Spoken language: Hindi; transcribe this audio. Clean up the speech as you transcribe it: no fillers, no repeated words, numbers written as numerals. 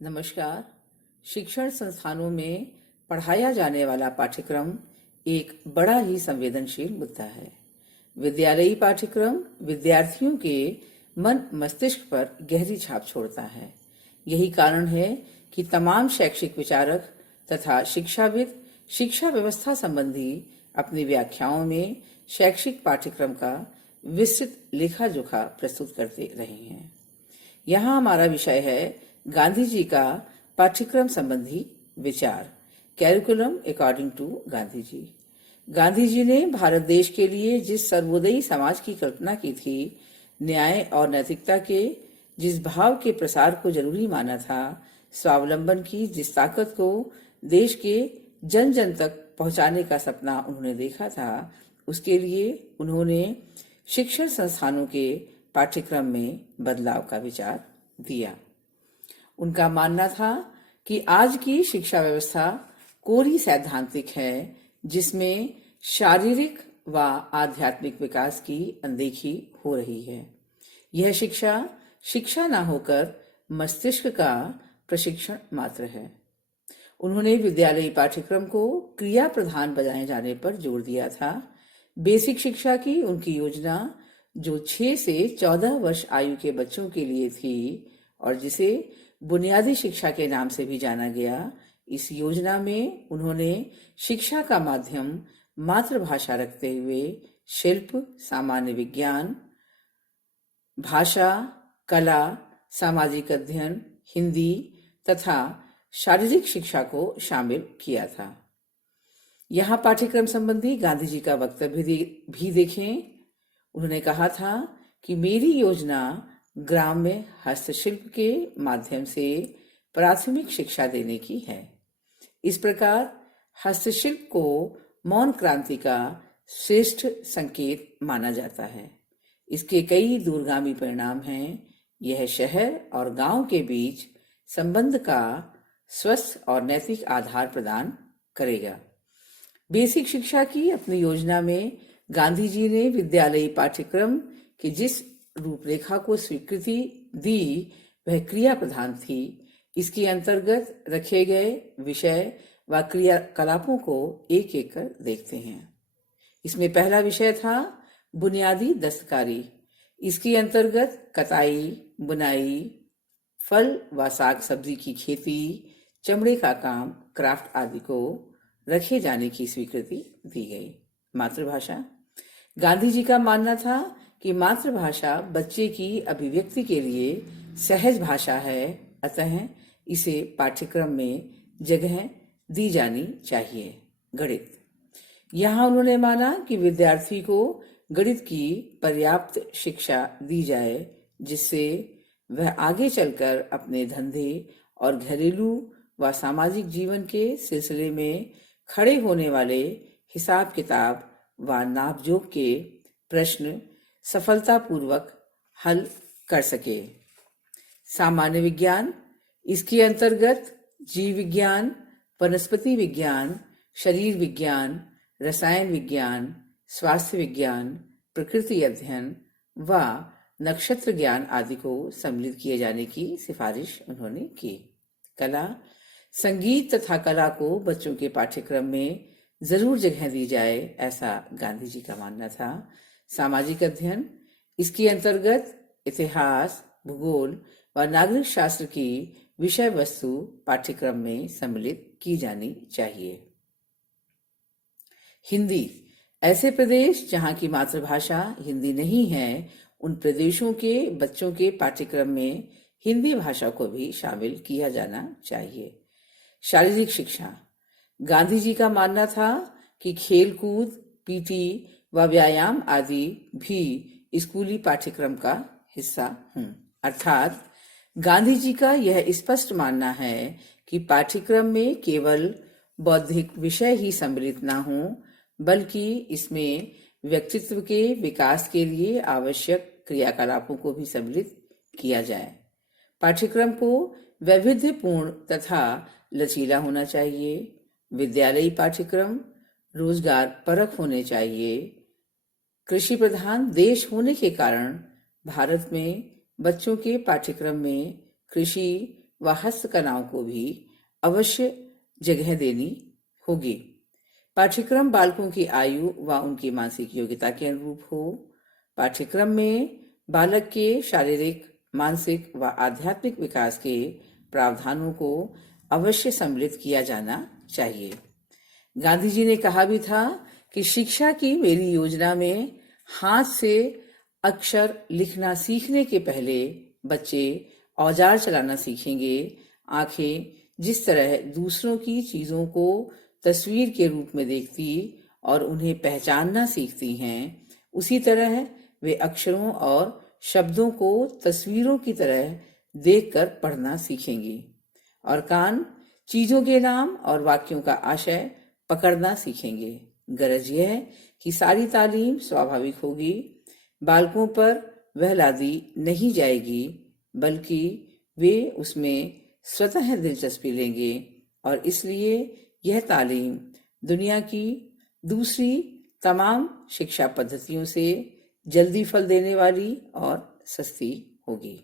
नमस्कार। शिक्षण संस्थानों में पढ़ाया जाने वाला पाठ्यक्रम एक बड़ा ही संवेदनशील मुद्दा है। विद्यालयी पाठ्यक्रम विद्यार्थियों के मन मस्तिष्क पर गहरी छाप छोड़ता है। यही कारण है कि तमाम शैक्षिक विचारक तथा शिक्षाविद शिक्षा व्यवस्था संबंधी अपनी व्याख्याओं में शैक्षिक पाठ्यक्रम का विस्तृत लेखा जोखा प्रस्तुत करते रहे हैं। यहाँ हमारा विषय है गांधी जी का पाठ्यक्रम संबंधी विचार, curriculum according to Gandhi ji. Gandhi ji ने भारत देश के लिए जिस सर्वोदयी समाज की कल्पना की थी, न्याय और नैतिकता के जिस भाव के प्रसार को जरूरी माना था, स्वावलंबन की जिस ताकत को देश के जन जन तक पहुंचाने का सपना उन्होंने देखा था, उसके लिए उन्होंने शिक्षण संस्थानों के पाठ्यक्रम में बदलाव का विचार दिया। उनका मानना था कि आज की शिक्षा व्यवस्था कोरी सैद्धांतिक है, जिसमें शारीरिक व आध्यात्मिक विकास की अनदेखी हो रही है। यह शिक्षा न होकर मस्तिष्क का प्रशिक्षण मात्र है। उन्होंने विद्यालयी पाठ्यक्रम को क्रिया प्रधान बनाए जाने पर जोर दिया था। बेसिक शिक्षा की उनकी योजना, जो 6 से 14 वर्ष आयु के बच्चों के लिए थी और जिसे बुनियादी शिक्षा के नाम से भी जाना गया, इस योजना में उन्होंने शिक्षा का माध्यम मातृभाषा रखते हुए शिल्प, सामान्य विज्ञान, भाषा, कला, सामाजिक अध्ययन, हिंदी तथा शारीरिक शिक्षा को शामिल किया था। यहाँ पाठ्यक्रम संबंधी गांधी जी का वक्तव्य भी देखें। उन्होंने कहा था कि मेरी योजना ग्राम में हस्तशिल्प के माध्यम से प्राथमिक शिक्षा देने की है। इस प्रकार हस्तशिल्प को मौन क्रांति का श्रेष्ठ संकेत माना जाता है। इसके कई दूरगामी परिणाम हैं। यह शहर और गांव के बीच संबंध का स्वस्थ और नैतिक आधार प्रदान करेगा। बेसिक शिक्षा की अपनी योजना में गांधी जी ने विद्यालयी पाठ्यक्रम की जिस रूपरेखा को स्वीकृति दी, वह क्रिया प्रधान थी। इसके अंतर्गत रखे गए विषय व क्रियाकलापों को एक एक कर देखते हैं। इसमें पहला विषय था बुनियादी दस्तकारी। इसके अंतर्गत कताई, बुनाई, फल व साग सब्जी की खेती, चमड़े का काम, क्राफ्ट आदि को रखे जाने की स्वीकृति दी गई। मातृभाषा। गांधी जी का मानना था कि मातृभाषा बच्चे की अभिव्यक्ति के लिए सहज भाषा है, अतः इसे पाठ्यक्रम में जगह दी जानी चाहिए। गणित। यहाँ उन्होंने माना कि विद्यार्थी को गणित की पर्याप्त शिक्षा दी जाए, जिससे वह आगे चलकर अपने धंधे और घरेलू व सामाजिक जीवन के सिलसिले में खड़े होने वाले हिसाब किताब व नापजोख के प्रश्न सफलतापूर्वक हल कर सके। सामान्य विज्ञान। इसके अंतर्गत जीव विज्ञान, वनस्पति विज्ञान, शरीर विज्ञान, रसायन विज्ञान, स्वास्थ्य विज्ञान, प्रकृति अध्ययन व नक्षत्र ज्ञान आदि को सम्मिलित किए जाने की सिफारिश उन्होंने की। कला। संगीत तथा कला को बच्चों के पाठ्यक्रम में जरूर जगह दी जाए, ऐसा गांधी जी का मानना था। सामाजिक अध्ययन। इसके अंतर्गत इतिहास, भूगोल व नागरिक शास्त्र की विषय वस्तु पाठ्यक्रम में सम्मिलित की जानी चाहिए। हिंदी। ऐसे प्रदेश जहां की मातृभाषा हिंदी नहीं है, उन प्रदेशों के बच्चों के पाठ्यक्रम में हिंदी भाषा को भी शामिल किया जाना चाहिए। शारीरिक शिक्षा। गांधी जी का मानना था कि खेलकूद, पीटी व व्यायाम आदि भी स्कूली पाठ्यक्रम का हिस्सा हों। अर्थात गांधी जी का यह स्पष्ट मानना है कि पाठ्यक्रम में केवल बौद्धिक विषय ही सम्मिलित न हों, बल्कि इसमें व्यक्तित्व के विकास के लिए आवश्यक क्रियाकलापों को भी सम्मिलित किया जाए। पाठ्यक्रम को वैविध्यपूर्ण तथा लचीला होना चाहिए। विद्यालयी पाठ्यक्रम रोजगार परक होने चाहिए। कृषि प्रधान देश होने के कारण भारत में बच्चों के पाठ्यक्रम में कृषि, व हस्तकलाओं को भी अवश्य जगह देनी होगी। पाठ्यक्रम बालकों की आयु व उनकी मानसिक योग्यता के अनुरूप हो। पाठ्यक्रम में बालक के शारीरिक, मानसिक व आध्यात्मिक विकास के प्रावधानों को अवश्य सम्मिलित किया जाना चाहिए। गांधी जी ने कहा भी था कि शिक्षा की मेरी योजना में हाथ से अक्षर लिखना सीखने के पहले बच्चे औजार चलाना सीखेंगे। आंखें जिस तरह दूसरों की चीजों को तस्वीर के रूप में देखती और उन्हें पहचानना सीखती हैं, उसी तरह वे अक्षरों और शब्दों को तस्वीरों की तरह देखकर पढ़ना सीखेंगी। और कान चीजों के नाम और वाक्यों का आशय पकड़ना सीखेंगे। गरज यह है कि सारी तालीम स्वाभाविक होगी, बालकों पर वह लादी नहीं जाएगी, बल्कि वे उसमें स्वतः दिलचस्पी लेंगे और इसलिए यह तालीम दुनिया की दूसरी तमाम शिक्षा पद्धतियों से जल्दी फल देने वाली और सस्ती होगी।